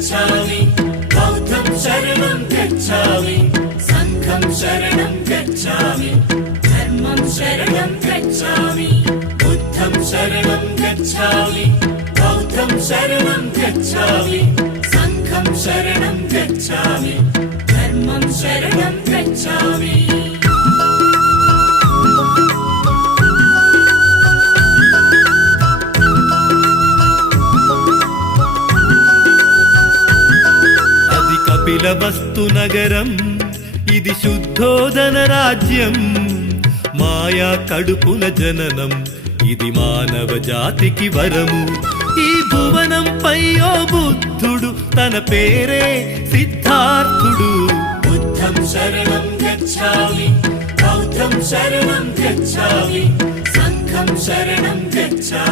गच्छामि बौद्धं शरणं गच्छामि संघं शरणं गच्छामि धर्मं शरणं गच्छामि बुद्धं शरणं गच्छामि बौद्धं शरणं गच्छामि संघं शरणं गच्छामि धर्मं शरणं गच्छामि కపిలవస్తు నగరం ఇది శుద్ధోదన రాజ్యం మాయా కడుపుల జననం ఇది మానవ జాతికి వరము ఈ భువనంపై ఓ బుద్ధుడు తన పేరే సిద్ధార్థుడు बुद्धं शरणं गच्छामि बौद्धं शरणं गच्छामि संघं शरणं गच्छामि